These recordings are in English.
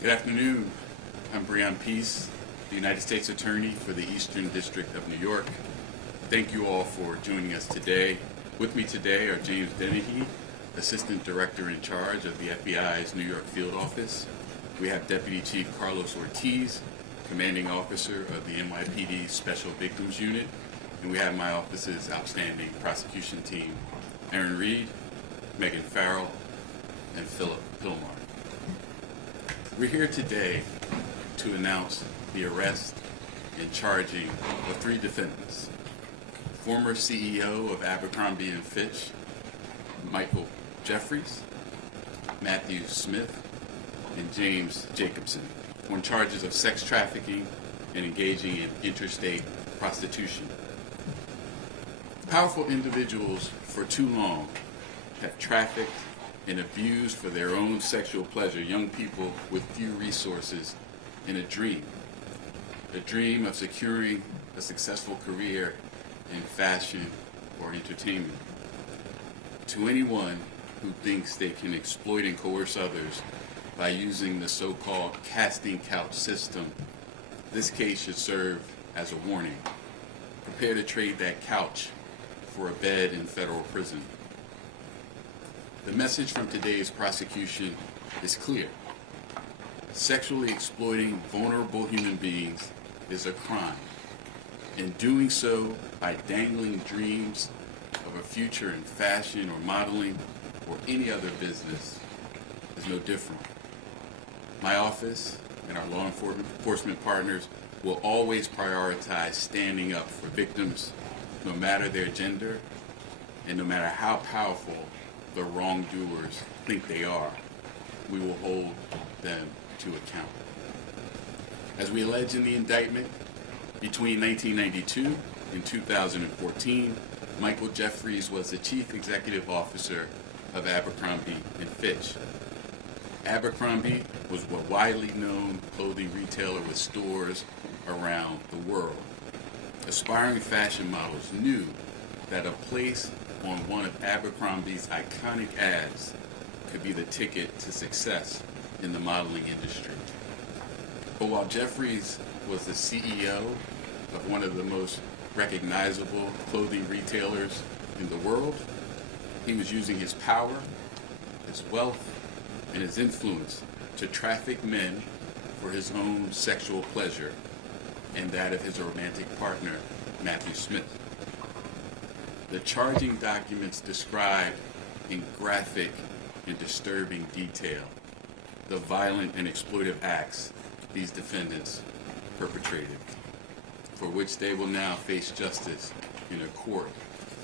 Good afternoon. I'm Breon Peace, the United States Attorney for the Eastern District of New York. Thank you all for joining us today. With me today are James Dennehy, Assistant Director in charge of the FBI's New York Field Office. We have Deputy Chief Carlos Ortiz, Commanding Officer of the NYPD Special Victims Unit. And we have my office's outstanding prosecution team, Aaron Reed, Megan Farrell, and Philip Pilmar. We're here today to announce the arrest and charging of 3 defendants. Former CEO of Abercrombie and Fitch, Michael Jeffries, Matthew Smith, and James Jacobson, on charges of sex trafficking and engaging in interstate prostitution. Powerful individuals for too long have trafficked and abused for their own sexual pleasure young people with few resources in a dream of securing a successful career in fashion or entertainment. To anyone who thinks they can exploit and coerce others by using the so-called casting couch system, this case should serve as a warning. Prepare to trade that couch for a bed in federal prison. The message from today's prosecution is clear. Sexually exploiting vulnerable human beings is a crime, and doing so by dangling dreams of a future in fashion or modeling or any other business is no different. My office and our law enforcement partners will always prioritize standing up for victims, no matter their gender and no matter how powerful the wrongdoers think they are. We will hold them to account. As we allege in the indictment, between 1992 and 2014, Michael Jeffries was the Chief Executive Officer of Abercrombie and Fitch. Abercrombie was a widely known clothing retailer with stores around the world. Aspiring fashion models knew that a place on one of Abercrombie's iconic ads could be the ticket to success in the modeling industry. But while Jeffries was the CEO of one of the most recognizable clothing retailers in the world, he was using his power, his wealth, and his influence to traffic men for his own sexual pleasure and that of his romantic partner, Matthew Smith. The charging documents describe in graphic and disturbing detail the violent and exploitive acts these defendants perpetrated, for which they will now face justice in a court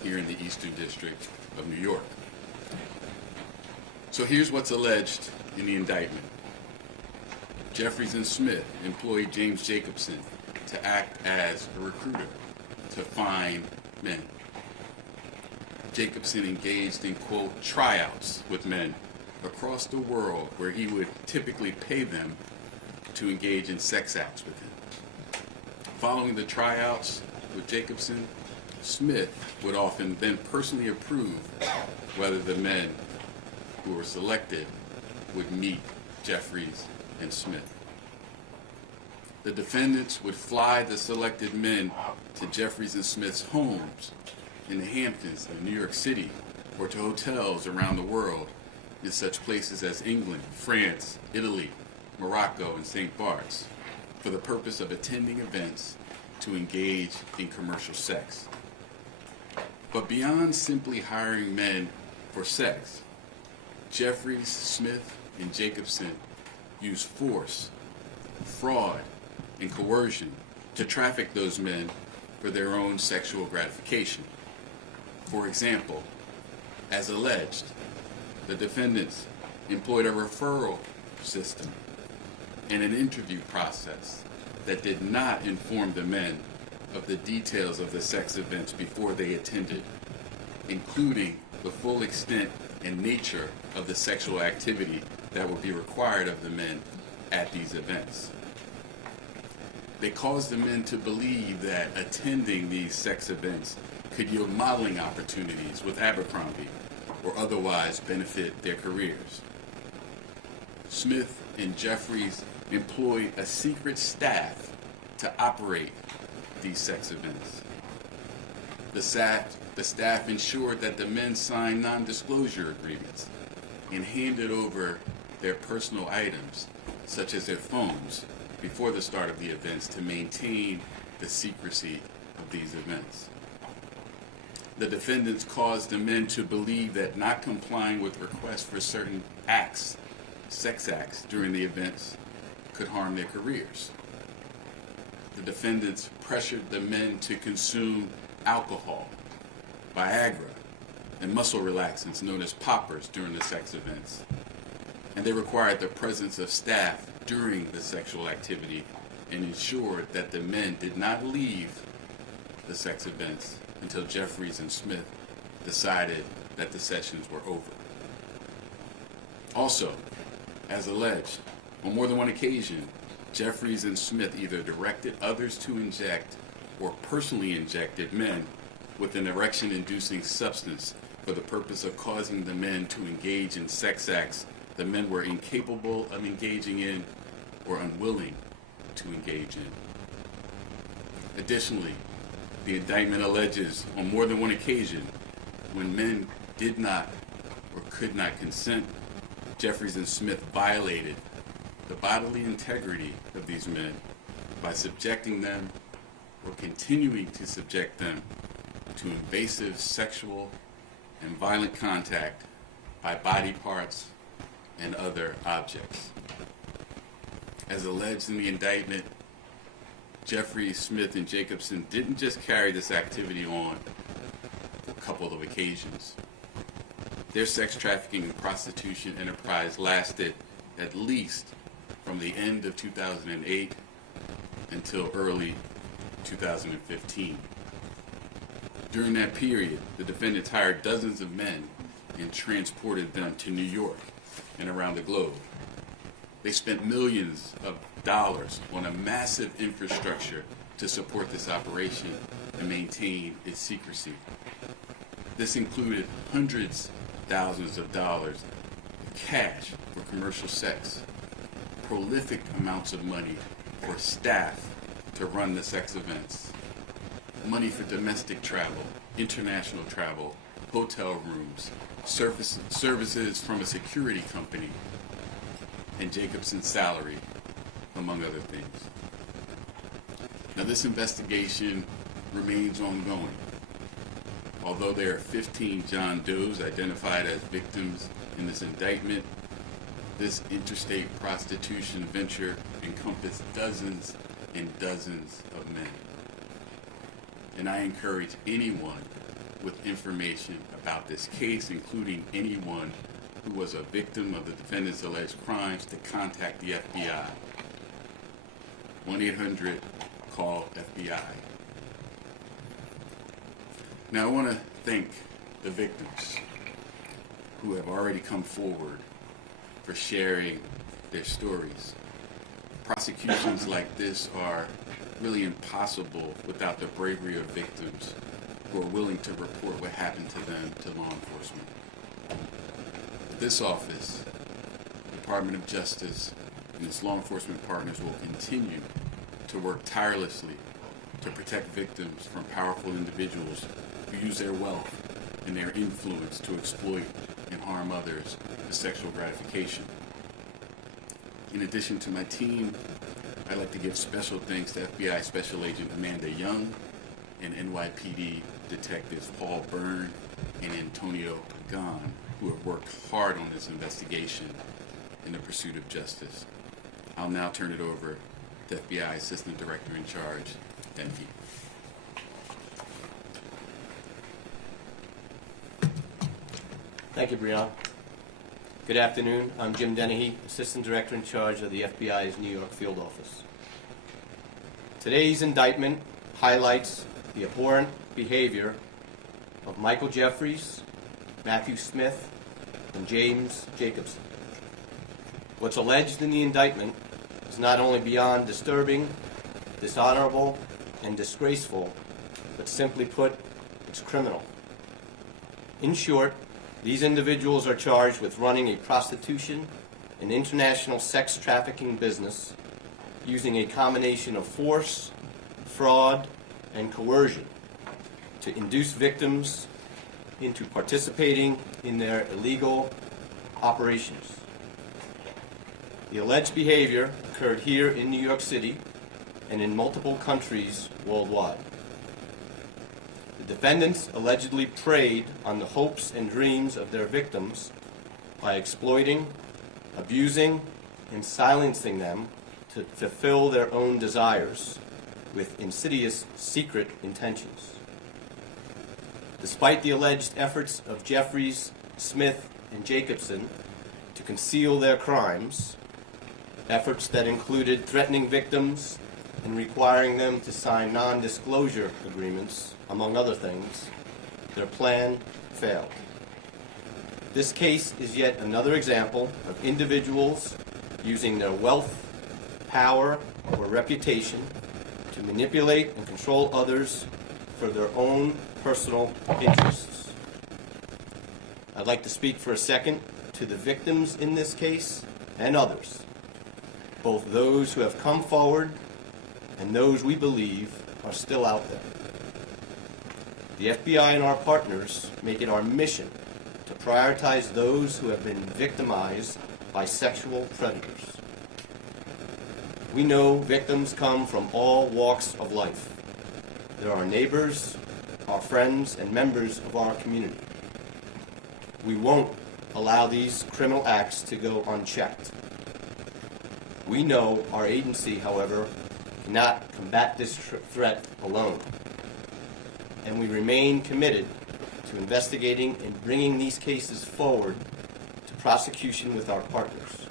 here in the Eastern District of New York. So here's what's alleged in the indictment. Jeffries and Smith employed James Jacobson to act as a recruiter to find men. Jacobson engaged in, quote, tryouts with men across the world where he would typically pay them to engage in sex acts with him. Following the tryouts with Jacobson, Smith would often then personally approve whether the men who were selected would meet Jeffries and Smith. The defendants would fly the selected men to Jeffries and Smith's homes in the Hamptons in New York City, or to hotels around the world in such places as England, France, Italy, Morocco, and St. Bart's, for the purpose of attending events to engage in commercial sex. But beyond simply hiring men for sex, Jeffries, Smith, and Jacobson used force, fraud, and coercion to traffic those men for their own sexual gratification. For example, as alleged, the defendants employed a referral system and an interview process that did not inform the men of the details of the sex events before they attended, including the full extent and nature of the sexual activity that would be required of the men at these events. They caused the men to believe that attending these sex events could yield modeling opportunities with Abercrombie or otherwise benefit their careers. Smith and Jeffries employed a secret staff to operate these sex events. The staff ensured that the men signed non-disclosure agreements and handed over their personal items, such as their phones, before the start of the events to maintain the secrecy of these events. The defendants caused the men to believe that not complying with requests for certain acts, sex acts, during the events could harm their careers. The defendants pressured the men to consume alcohol, Viagra, and muscle relaxants known as poppers during the sex events. And they required the presence of staff during the sexual activity and ensured that the men did not leave the sex events until Jeffries and Smith decided that the sessions were over. Also, as alleged, on more than one occasion, Jeffries and Smith either directed others to inject or personally injected men with an erection-inducing substance for the purpose of causing the men to engage in sex acts the men were incapable of engaging in or unwilling to engage in. Additionally, the indictment alleges on more than one occasion when men did not or could not consent, Jeffries and Smith violated the bodily integrity of these men by subjecting them or continuing to subject them to invasive sexual and violent contact by body parts and other objects. As alleged in the indictment, Jeffries, Smith, and Jacobson didn't just carry this activity on a couple of occasions. Their sex trafficking and prostitution enterprise lasted at least from the end of 2008 until early 2015. During that period, the defendants hired dozens of men and transported them to New York and around the globe. They spent millions of dollars on a massive infrastructure to support this operation and maintain its secrecy. This included hundreds of thousands of dollars of cash for commercial sex, prolific amounts of money for staff to run the sex events, money for domestic travel, international travel, hotel rooms, services from a security company, and Jacobson's salary, among other things. Now, this investigation remains ongoing. Although there are 15 John Does identified as victims in this indictment, this interstate prostitution venture encompassed dozens and dozens of men. And I encourage anyone with information about this case, including anyone who was a victim of the defendant's alleged crimes, to contact the FBI. 1-800-CALL-FBI. Now, I want to thank the victims who have already come forward for sharing their stories. Prosecutions like this are really impossible without the bravery of victims who are willing to report what happened to them to law enforcement. This office, Department of Justice, and its law enforcement partners will continue to work tirelessly to protect victims from powerful individuals who use their wealth and their influence to exploit and harm others for sexual gratification. In addition to my team, I'd like to give special thanks to FBI Special Agent Amanda Young and NYPD Detectives Paul Byrne and Antonio Pagan, who have worked hard on this investigation in the pursuit of justice. I'll now turn it over to FBI Assistant Director in Charge, Denke. Thank you, Breon. Good afternoon. I'm Jim Dennehy, Assistant Director in charge of the FBI's New York Field Office. Today's indictment highlights the abhorrent behavior of Michael Jeffries, Matthew Smith, and James Jacobson. What's alleged in the indictment is not only beyond disturbing, dishonorable, and disgraceful, but simply put, it's criminal. In short, these individuals are charged with running a prostitution and international sex trafficking business using a combination of force, fraud, and coercion to induce victims into participating in their illegal operations. The alleged behavior occurred here in New York City and in multiple countries worldwide. The defendants allegedly preyed on the hopes and dreams of their victims by exploiting, abusing, and silencing them to fulfill their own desires with insidious secret intentions. Despite the alleged efforts of Jeffries, Smith, and Jacobson to conceal their crimes, efforts that included threatening victims and requiring them to sign non-disclosure agreements, among other things, their plan failed. This case is yet another example of individuals using their wealth, power, or reputation to manipulate and control others for their own personal interests. I'd like to speak for a second to the victims in this case and others, both those who have come forward and those we believe are still out there. The FBI and our partners make it our mission to prioritize those who have been victimized by sexual predators. We know victims come from all walks of life. They're our neighbors, our friends, and members of our community. We won't allow these criminal acts to go unchecked. We know our agency, however, cannot combat this threat alone, and we remain committed to investigating and bringing these cases forward to prosecution with our partners.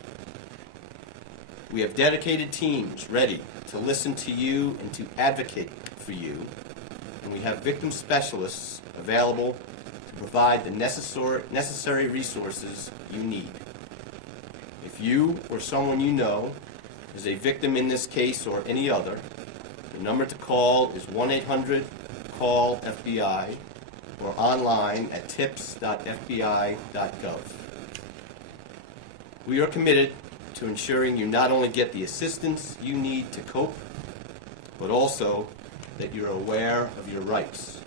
We have dedicated teams ready to listen to you and to advocate for you, and we have victim specialists available to provide the necessary resources you need. If you or someone you know is a victim in this case or any other, the number to call is 1-800-CALL-FBI or online at tips.fbi.gov. We are committed to ensuring you not only get the assistance you need to cope, but also that you're aware of your rights.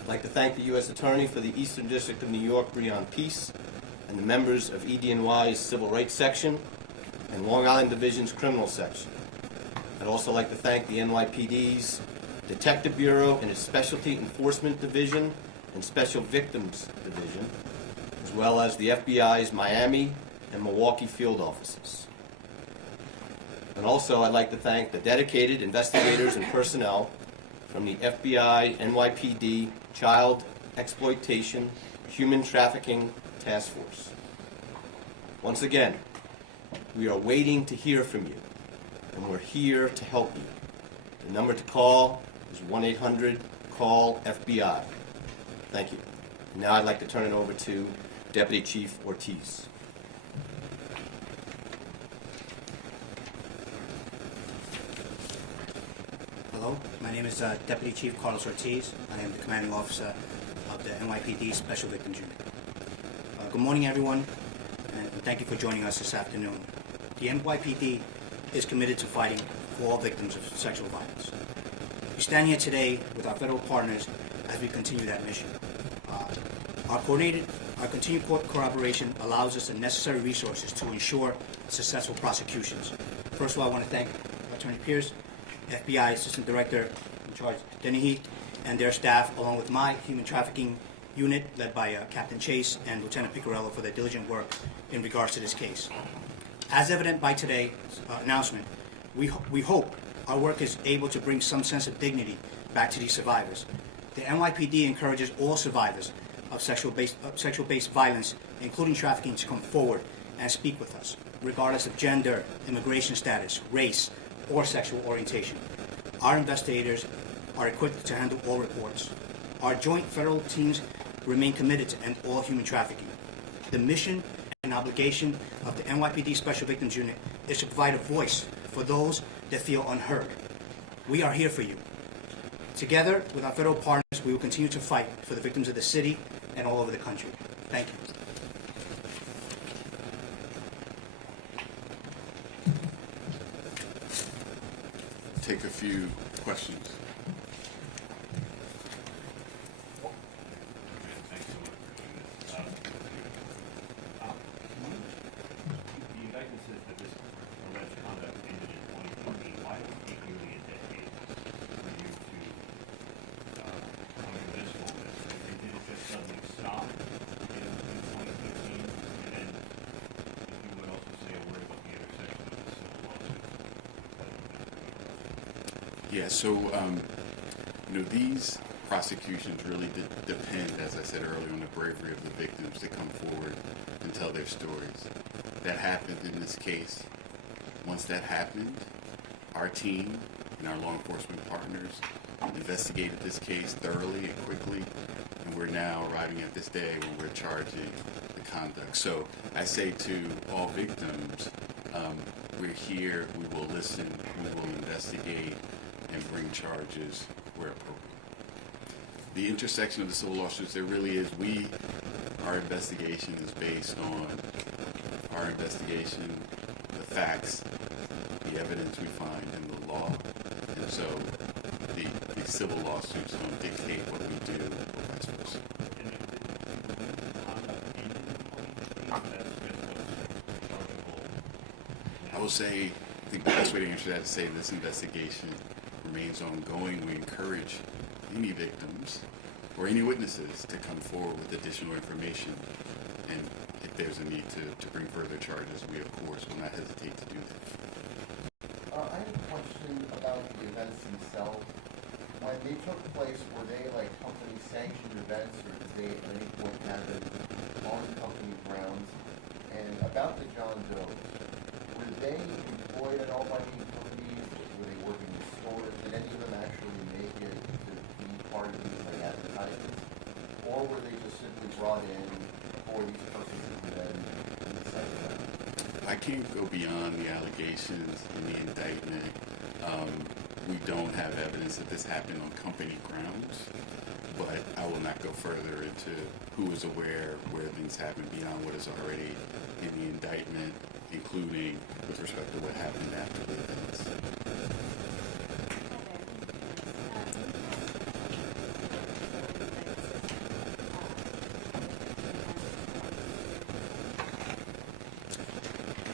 I'd like to thank the U.S. Attorney for the Eastern District of New York, Breon Peace, and the members of ED&Y's Civil Rights Section and Long Island Division's Criminal Section. I'd also like to thank the NYPD's Detective Bureau and its Specialty Enforcement Division and Special Victims Division, as well as the FBI's Miami and Milwaukee field offices. And also I'd like to thank the dedicated investigators and personnel from the FBI, NYPD, Child Exploitation, Human Trafficking Task Force. Once again, we are waiting to hear from you, and we're here to help you. The number to call is 1-800-CALL-FBI. Thank you. Now I'd like to turn it over to Deputy Chief Ortiz. Hello, my name is Deputy Chief Carlos Ortiz. I am the commanding officer of the NYPD Special Victims Unit. Good morning, everyone, and thank you for joining us this afternoon. The NYPD is committed to fighting for all victims of sexual violence. We stand here today with our federal partners as we continue that mission. Our continued cooperation allows us the necessary resources to ensure successful prosecutions. First of all, I want to thank Attorney Pierce, FBI Assistant Director in charge Dennehy, and their staff, along with my human trafficking unit led by Captain Chase and Lieutenant Picarello for their diligent work in regards to this case. As evident by today's announcement, we hope our work is able to bring some sense of dignity back to these survivors. The NYPD encourages all survivors of sexual-based violence, including trafficking, to come forward and speak with us, regardless of gender, immigration status, race, or sexual orientation. Our investigators are equipped to handle all reports. Our joint federal teams remain committed to end all human trafficking. The mission and obligation of the NYPD Special Victims Unit is to provide a voice for those that feel unheard. We are here for you. Together with our federal partners, we will continue to fight for the victims of the city and all over the country. Thank you. Take a few questions. Thanks so much for doing this. The indictment says that this alleged conduct ended in 2014. Why did it take nearly a decade for you to come to this moment? And did it just suddenly stop in 2015? And then, if you would also say a word about the intersection of the civil lawsuit. Yeah, so these prosecutions really depend, as I said earlier, on the bravery of the victims to come forward and tell their stories. That happened in this case. Once that happened, our team and our law enforcement partners investigated this case thoroughly and quickly, and we're now arriving at this day when we're charging the conduct. So I say to all victims, we're here, we will listen, we will investigate, and bring charges where appropriate. The intersection of the civil lawsuits, there really is, our investigation is based on our investigation, the facts, the evidence we find in the law, and so the civil lawsuits don't dictate what we do or vice versa. And if the conduct ended in 2015, that's just what's chargeable. I will say, I think the best way to answer that is to say this investigation remains ongoing. We encourage any victims or any witnesses to come forward with additional information, and if there's a need to bring further charges, we of course will not hesitate to do that. I have a question about the events themselves. When they took place, were they like company sanctioned events, or did they at any point happen on company grounds? And about the John Does, were they employed at all by any companies? Were they working in stores? Did any of them actually make it to be part of these like advertisements? Or were they just simply brought in for these purposes and then decided out? I can't go beyond the allegations in the indictment. We don't have evidence that this happened on company grounds, but I will not go further into who is aware where things happen beyond what is already in the indictment, including with respect to what happened after the events.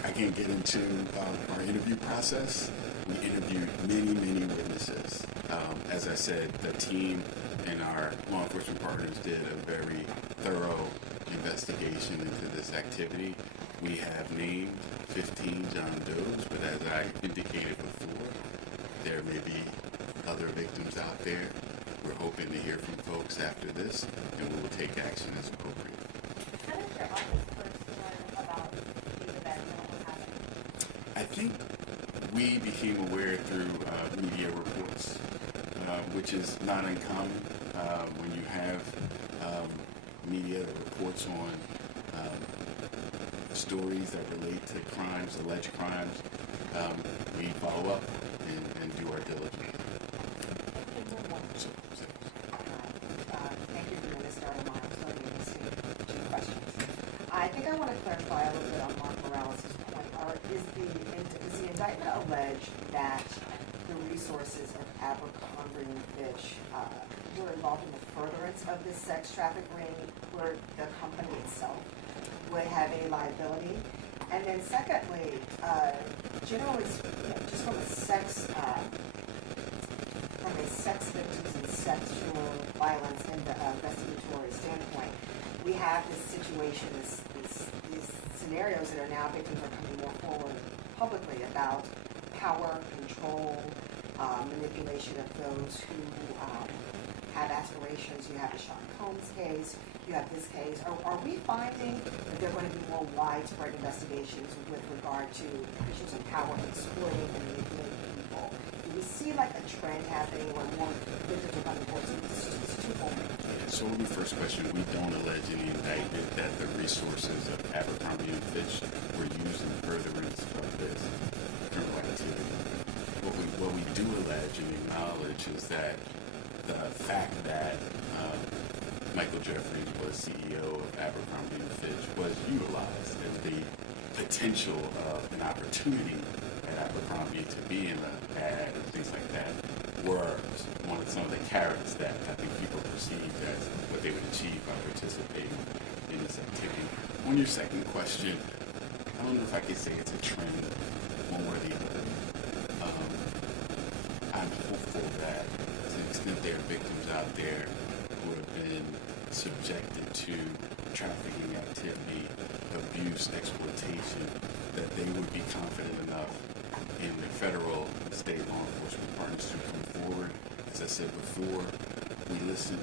I can't get into our interview process. We interviewed many witnesses. As I said, the team and our law enforcement partners did a very thorough investigation into this activity. We have named 15 John Does, but as I indicated before, there may be other victims out there. We're hoping to hear from folks after this, and we will take action as appropriate. How did your office first learn about these events and what was happening? I think we became aware through media reports, which is not uncommon when you have media that reports on stories that relate to crimes, alleged crimes. We follow up and do our diligence. Thank you for doing this, Dr. Meyer. I'm starting to see two questions. I think I want to clarify a little bit on Mark Morales' point. Is the indictment allege that the resources of Abercrombie and Fitch were involved in the furtherance of this sex traffic ring, where the company itself would have any liability? And then secondly, generally, just from a sex victims and sexual violence and investigatory standpoint, we have this situation, these scenarios that are now victims are coming more forward publicly about power, control, manipulation of those who have aspirations. You have the Sean Combs case, you have this case. Are we finding that there are going to be more widespread investigations with regard to issues of power, exploiting and manipulating people? Do we see like a trend happening where more victims are coming forward? So it's twofold. So on the first question, we don't allege in the indictment that the resources of Abercrombie and Fitch were used in furtherance of this criminal activity. What we do allege and acknowledge is that the fact that Michael Jeffries was CEO of Abercrombie and Fitch was utilized as the potential of an opportunity at Abercrombie to be in an ad and things like that were some of the carrots that I think people perceived as what they would achieve by participating in this activity. On your second question, I don't know if I could say it's a trend one way or the other. I'm hopeful that to the extent there are victims out there who have been subjected to trafficking activity, abuse, exploitation, that they would be confident enough in the federal and state law enforcement partners to come forward. As I said before, we listen,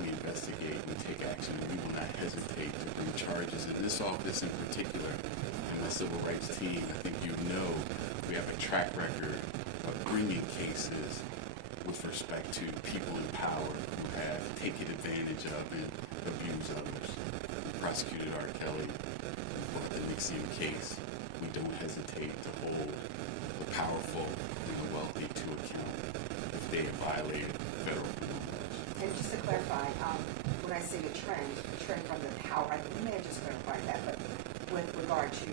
we investigate, we take action, and we will not hesitate to bring charges. In this office in particular, and my civil rights team, I think you know we have a track record of bringing cases with respect to people in power who have taken advantage of and abused others. We prosecuted R. Kelly, brought the Nixium case. We don't hesitate to hold the powerful and the wealthy to account if they have violated federal criminal laws. And just to clarify, when I say a trend from the power, you may have just clarified that, but with regard to,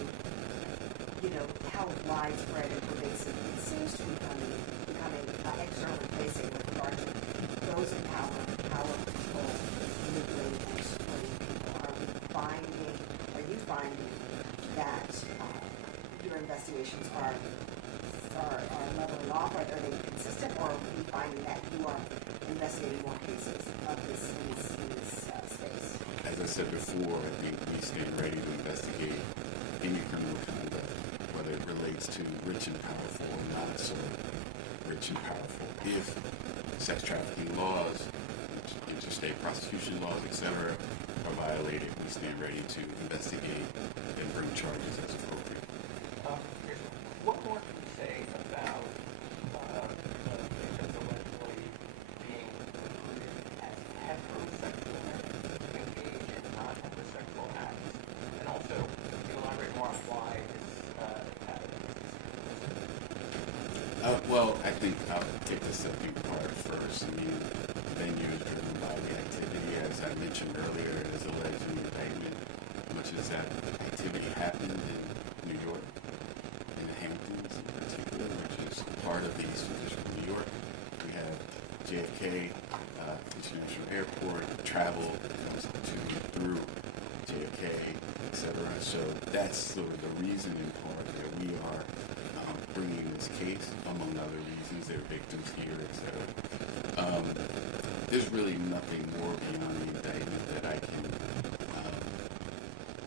how widespread and pervasive it seems to be becoming externally facing with regard to those in power control, manipulating and exploiting people. Are you finding that your investigations are leveling off? Are they consistent, or are you finding that you are investigating more cases of this in this space? As I said before, I think we stand ready to investigate any criminal conduct, whether it relates to rich and powerful or not so rich and powerful. If sex trafficking laws, interstate prosecution laws, etc., are violated, we stand ready to investigate and bring charges as appropriate. What more can you say about the victims allegedly being recruited as heterosexual men to engage in non-heterosexual acts? And also, can you elaborate more on why this happened? Well, I think I'll take the second part first. I mean, the venue is driven by the activity. As I mentioned earlier, it is alleged in the indictment, much as that activity happened in New York, in the Hamptons in particular, which is part of the Eastern District of New York. We have JFK International Airport, travel comes through JFK, etc. So that's sort of the reason in part that we are bringing this case, among other reasons. There are victims here, etc. There's really nothing more beyond the indictment that I can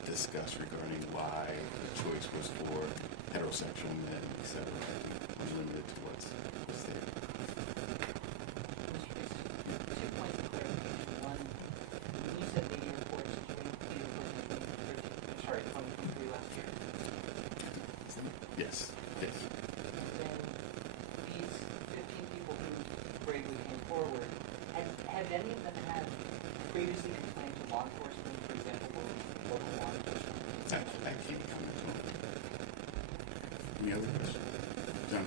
discuss regarding why the choice was for heterosexual men, etc. I'm limited to what's there. Two points of clarification. One, when you said the airports during the year was in 2023 last year, Yes. then these 15 people who bravely came forward, had any of them had previously complained to law enforcement, for example, local law enforcement? I can't comment on it. Any other questions? John?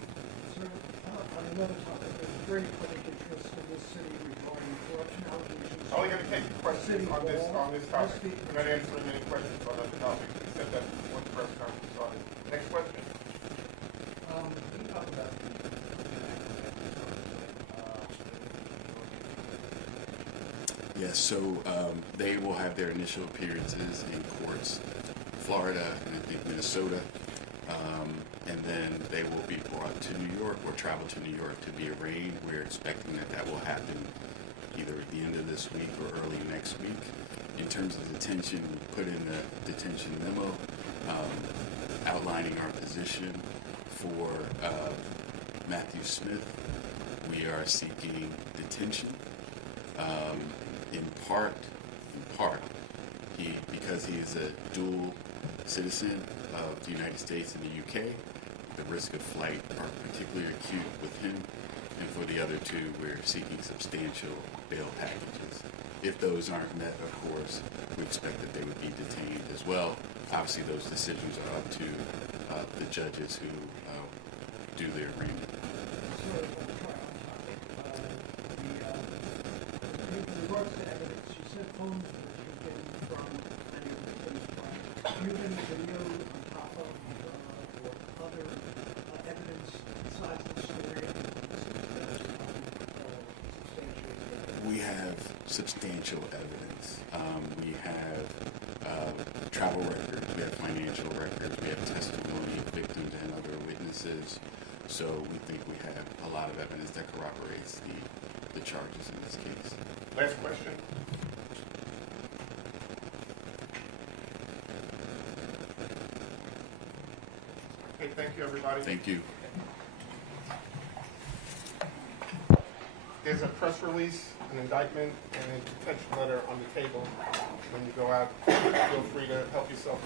Sir, on another topic, there's great public interest in this city regarding corruption allegations. Only going to take questions on this topic. We're not answering any questions on other topics. We said that before the press conference started. Next question. Can you talk about the Yes, so they will have their initial appearances in courts, Florida and I think Minnesota, and then they will be brought to New York or travel to New York to be arraigned. We're expecting that will happen either at the end of this week or early next week. In terms of detention, we put in a detention memo outlining our position for Matthew Smith. We are seeking detention. In part, because he is a dual citizen of the United States and the UK, the risk of flight are particularly acute with him, and for the other two, we're seeking substantial bail packages If those aren't met, of course, we expect that they would be detained as well. Obviously, those decisions are up to the judges who do their arraignment. Sort of on the trial topic, in regards to evidence, you said phones were taken from many of the victims' crimes. Do you have any video on top of, or other evidence besides the story that substantiates We have substantial evidence. We have travel records, we have financial records, we have testimony of victims and other witnesses. So we think we have a lot of evidence that corroborates the charges in this case. Last question. Okay, thank you, everybody. Thank you. There's a press release, an indictment, and a detention letter on the table. When you go out, feel free to help yourself.